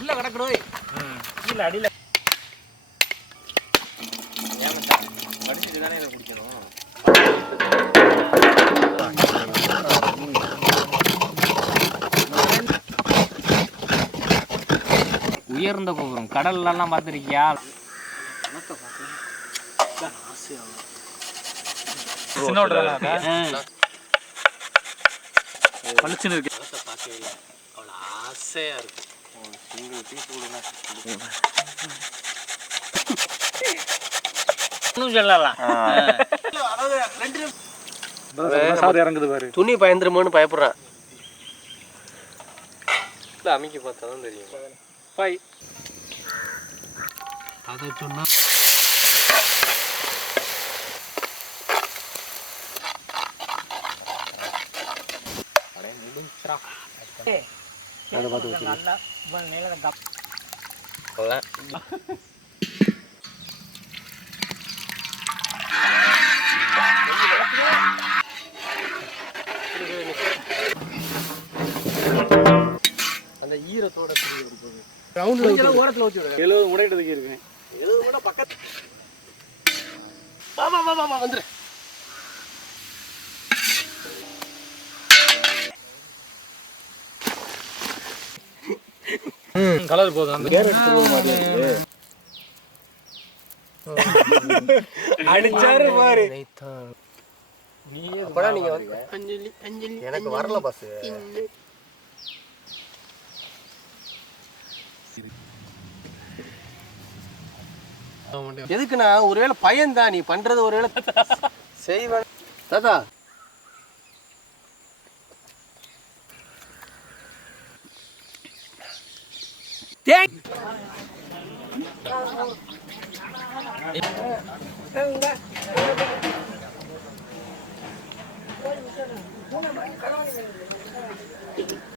உள்ள கிடக்குறோய் கீழே அடியில் படிச்சுட்டு தானே இதை குடிக்கணும். உயர்ந்த கோபுரம் கடல்லாம் பார்த்துருக்கியா? பளிச்சுன்னு இருக்கு. பார்க்கவே இல்லை, அவ்வளோ ஆசையா இருக்கு. சிங்கிள் பீஸ் கொடுங்க சொல்லலாம். இறங்குது பாரு. துணி பயந்துருமோன்னு பயப்படுறான். அமைக்க பார்த்தா தான் தெரியும். பாய் அதை சொன்னா அந்த ஈரத்தோட ஓரத்தில் வச்சு 70 முடையிட்டதுக்கு இருக்கு. 70 முடை பக்கத்து வந்துரு. கலர் போதும். அடிச்சாரு பாரு. எனக்கு வரல பஸ். எதுக்குண்ணா? ஒருவேளை பயன்தான் நீ பண்றது. ஒருவேளை செய்வேன் தாத்தா.